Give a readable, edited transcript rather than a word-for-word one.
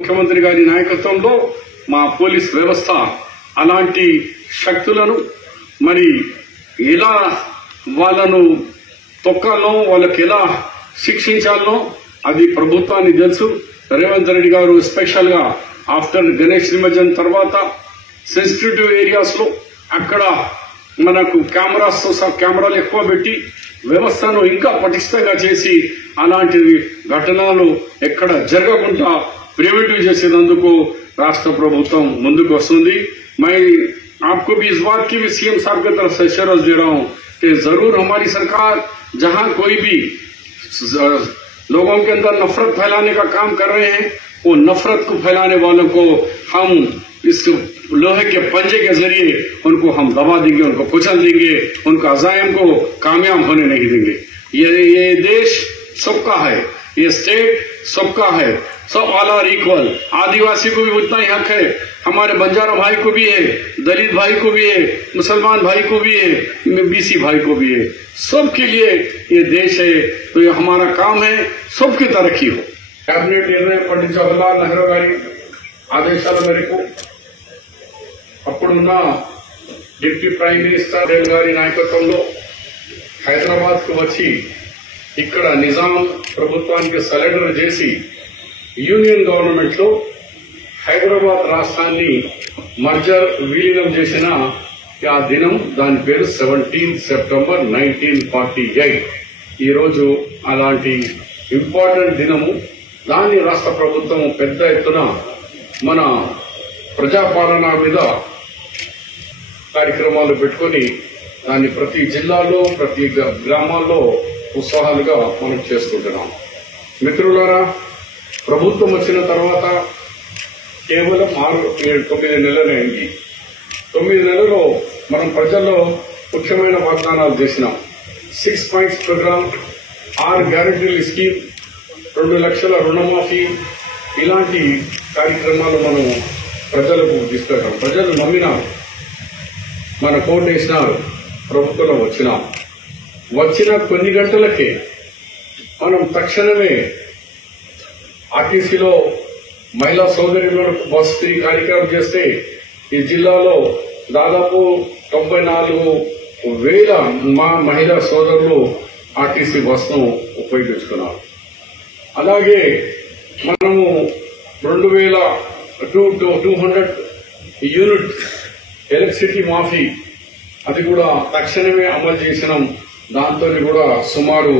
ముఖ్యమంత్రి గారి నాయకత్వంలో మా పోలీస్ వ్యవస్థ అలాంటి శక్తులను మరి ఎలా వాళ్ళను తొక్కాలో వాళ్ళకి ఎలా శిక్షించాలో అది ప్రభుత్వానికి తెలుసు. రేవంత్ రెడ్డి గారు స్పెషల్ గా ఆఫ్టర్ గణేష్ నిమజ్జనం తర్వాత సెన్సిటివ్ ఏరియాస్ లో అక్కడ మనకు కెమెరాలు ఎక్కువ పెట్టి వ్యవస్థను ఇంకా పటిష్టంగా చేసి అలాంటి ఘటనలు ఎక్కడ జరగకుండా प्रिवेंटिव చేసేందుకు राष्ट्र प्रभुत्व ముందుకు వస్తుంది. मैं आपको भी इस बात की भी सीएम साहब की तरफ से एश्योरेंस दे रहा हूं कि जरूर हमारी सरकार जहां कोई भी लोगों के अंदर नफरत फैलाने का काम कर रहे हैं वो नफरत को फैलाने वालों को हम इस लोहे के पंजे के जरिए उनको हम दबा देंगे, उनको कुचल देंगे, उनका अज़ाइम को कामयाब होने नहीं देंगे। ये देश सबका है, ये स्टेट सबका है, सब ऑल आर इक्वल। आदिवासी को भी उतना ही हक है, हमारे बंजारा भाई को भी है, दलित भाई को भी है, मुसलमान भाई को भी है, बीसी भाई को भी है। सबके लिए ये देश है, तो ये हमारा काम है सबकी तरक्की हो। कैबिनेट निर्णय पंडित जवाहरलाल नेहरू गारी ఆదేశాల మేరకు అప్పుడున్న డిప్యూటీ ప్రైమ్ మినిస్టర్ గారి నాయకత్వంలో హైదరాబాద్ కు వచ్చి ఇక్కడ నిజాం ప్రభుత్వానికి సరెండర్ చేసి యూనియన్ గవర్నమెంట్ లో హైదరాబాద్ రాష్ట్రాన్ని మర్జర్ విలీనం చేసిన ఆ దినం దాని పేరు 17 సెప్టెంబర్ 1948. ఈ రోజు అలాంటి ఇంపార్టెంట్ దినము. దాన్ని రాష్ట్ర ప్రభుత్వం పెద్ద ఎత్తున మన ప్రజాపాలన మీద కార్యక్రమాలు పెట్టుకుని దాన్ని ప్రతి జిల్లాలో ప్రతి గ్రామాల్లో ఉత్సాహాలుగా మనం చేసుకుంటున్నాం. మిత్రులారా, ప్రభుత్వం వచ్చిన తర్వాత కేవలం 6-9 నెలలైంది. 9 నెలల్లో మనం ప్రజల్లో ముఖ్యమైన వాగ్దానాలు చేసినాం. 6 పాయింట్స్ ప్రోగ్రామ్, 6 గ్యారంటీల స్కీమ్, 2 లక్షల రుణమాఫీ, ఇలాంటి కార్యక్రమాలు మనం ప్రజలకు తీసుకెళ్తాం. ప్రజలు నమ్మినారు, మన కోట్ వేసినారు, ప్రభుత్వంలో వచ్చిన కొన్ని గంటలకే మనం తక్షణమే ఆర్టీసీలో మహిళా సోదరులకు బస్ ఫ్రీ కార్యక్రమం చేస్తే ఈ జిల్లాలో దాదాపు 94,000 మా మహిళా సోదరులు ఆర్టీసీ బస్ను ఉపయోగించుకున్నారు. అలాగే మనము 200 యూనిట్ ఎలక్ట్రిసిటీ మాఫీ అది కూడా తక్షణమే అమలు చేసినాం. దాంతో కూడా సుమారు